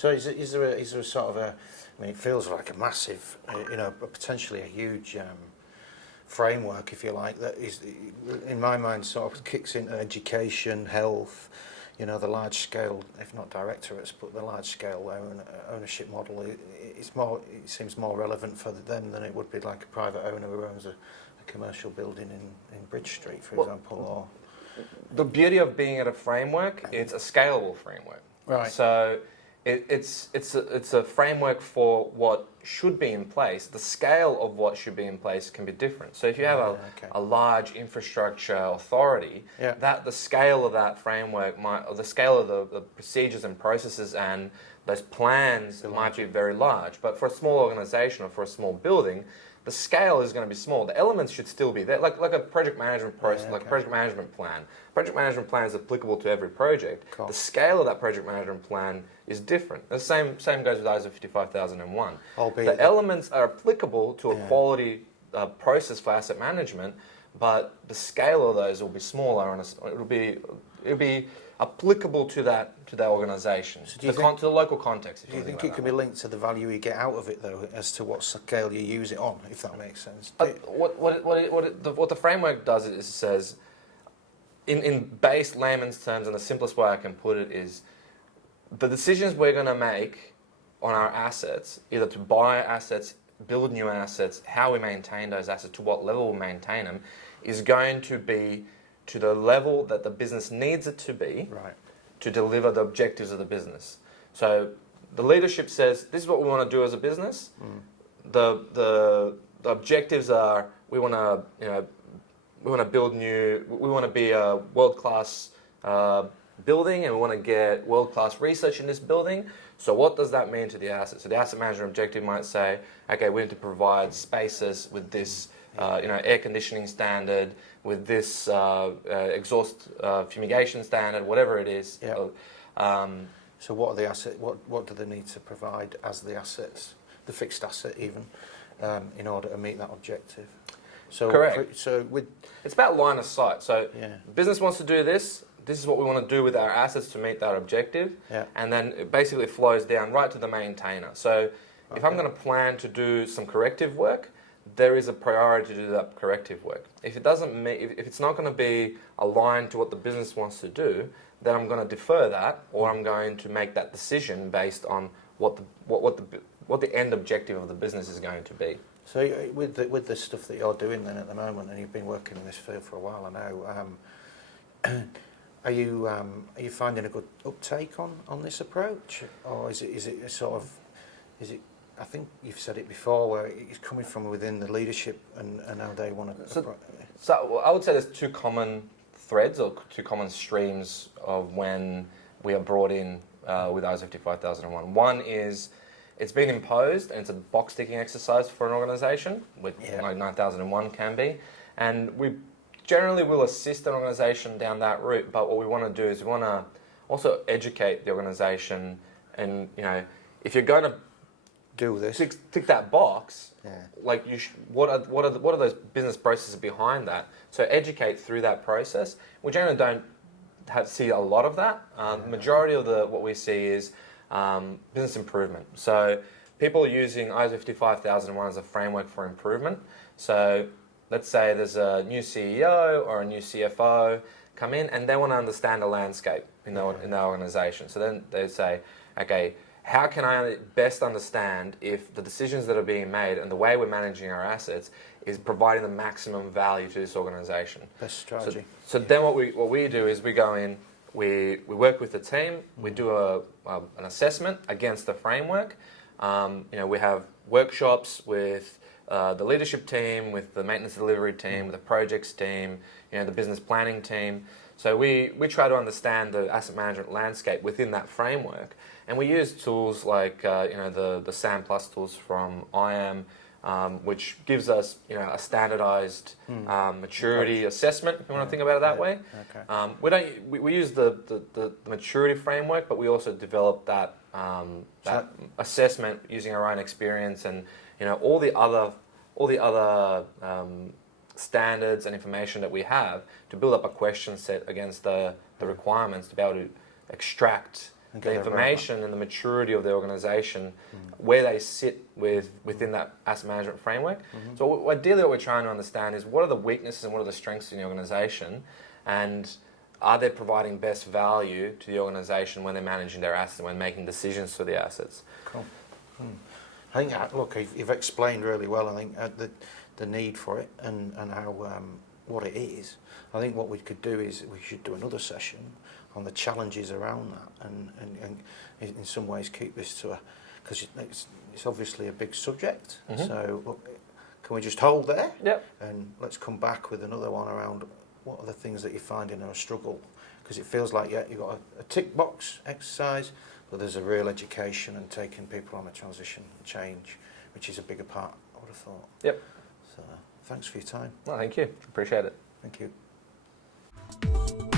So is there a sort of a, I mean, it feels like a massive, potentially a huge framework, if you like, that is, in my mind, sort of kicks into education, health, the large scale, if not directorates, but the large scale ownership model. It seems more relevant for them than it would be like a private owner who owns a commercial building in Bridge Street, for example. Or the beauty of being at a framework, it's a scalable framework. Right. So it's a framework for what should be in place. The scale of what should be in place can be different. So if you have a large infrastructure authority, that the scale of that framework or the scale of the procedures and processes and those plans might be very large. But for a small organisation or for a small building, the scale is going to be small. The elements should still be there, like a project management process, like a project management plan. Project management plan is applicable to every project. Cool. The scale of that project management plan is different. The same goes with ISO 55001. The elements are applicable to a quality process for asset management, but the scale of those will be smaller, and it'll be applicable to that organisation, to the local context. Do you think it can be linked to the value you get out of it, though, as to what scale you use it on, if that makes sense? What the framework does is it says, in base layman's terms, and the simplest way I can put it is, the decisions we're going to make on our assets, either to buy assets, build new assets, how we maintain those assets, to what level we maintain them, is going to be to the level that the business needs it to be to deliver the objectives of the business. So the leadership says, this is what we want to do as a business. The objectives are, we want to build new, we want to be a world-class building, and we want to get world-class research in this building. So what does that mean to the asset? So the asset management objective might say, okay, we need to provide spaces with this air conditioning standard, with this exhaust fumigation standard, whatever it is. So what are the assets? What do they need to provide as the assets, the fixed asset even, in order to meet that objective? So correct. It's about line of sight. So business wants to do this. This is what we want to do with our assets to meet that objective. And then it basically flows down right to the maintainer. So if I'm going to plan to do some corrective work, there is a priority to do that corrective work. If it doesn't, if it's not going to be aligned to what the business wants to do, then I'm going to defer that, or I'm going to make that decision based on what the end objective of the business is going to be. So with the stuff that you're doing then at the moment, and you've been working in this field for a while, I know. Are you finding a good uptake on this approach, or is it a sort of, I think you've said it before, where it's coming from within the leadership and how they want to... So I would say there's two common threads or two common streams of when we are brought in with ISO 55001. One is it's been imposed, and it's a box ticking exercise for an organisation, like 9001 can be, and we generally will assist an organisation down that route. But what we want to do is we want to also educate the organisation, and if you're going to do this, tick that box. Like what are those business processes behind that? So educate through that process. We generally don't see a lot of that. The majority of what we see is business improvement. So people are using ISO 55001 as a framework for improvement. So let's say there's a new CEO or a new CFO come in, and they want to understand the landscape in their organisation. So then they say, okay, how can I best understand if the decisions that are being made and the way we're managing our assets is providing the maximum value to this organisation? Best strategy. So then what we do is we go in, we work with the team, we do an assessment against the framework. We have workshops with the leadership team, with the maintenance delivery team, with the projects team, the business planning team. So we try to understand the asset management landscape within that framework, and we use tools like the SAM Plus tools from IAM, which gives us a standardized maturity assessment, if you want to think about it that way. We use the maturity framework, but we also develop that assessment using our own experience and all the other standards and information that we have to build up a question set against the requirements to be able to extract And the get their information and the maturity of the organisation, where they sit within that asset management framework. So ideally what we're trying to understand is what are the weaknesses and what are the strengths in the organisation, and are they providing best value to the organisation when they're managing their assets and when making decisions for the assets. Cool. I think, look, you've explained really well, I think, the need for it and how what it is. I think what we could do is we should do another session on the challenges around that and in some ways keep this to a, because it's obviously a big subject. So look, can we just hold there? Yep. And let's come back with another one around what are the things that you're finding are a struggle, because it feels like you've got a tick box exercise, but there's a real education and taking people on a transition and change, which is a bigger part, I would have thought. Yep. So thanks for your time. Well, thank you. Appreciate it. Thank you.